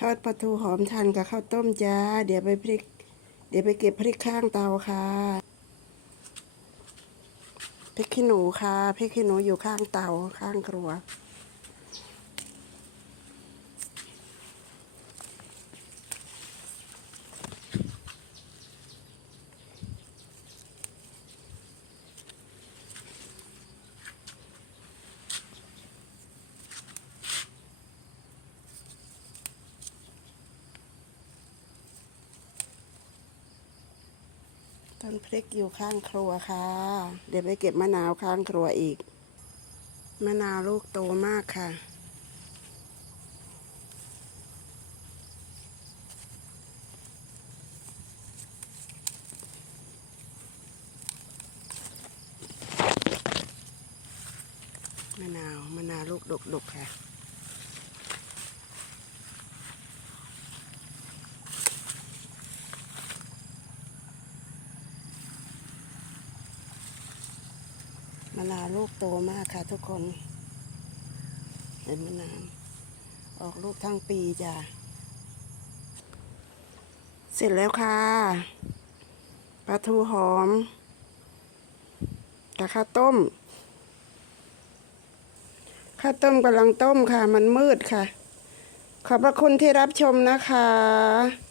ทอดปลาทูหอมทันกับข้าวต้มจ้า เดี๋ยวไปพริก เดี๋ยวไปเก็บพริกข้างเตาค่ะพริกขี้หนูค่ะพริกขี้หนูอยู่ข้างเตาข้างครัว ต้นพริกอยู่ข้างครัวค่ะ เดี๋ยวไปเก็บมะนาวข้างครัวอีก มะนาวลูกโตมากค่ะ มะนาว มะนาวลูกดกๆค่ะ มะนาวลูกโตมากค่ะทุกคนเห็นมะนาวออกลูกทั้งปีจ้ะเสร็จแล้วค่ะปลาทูหอมกับข้าวต้ม ข้าวต้มกำลังต้มค่ะ มันมืดค่ะ ขอบพระคุณที่รับชมนะคะ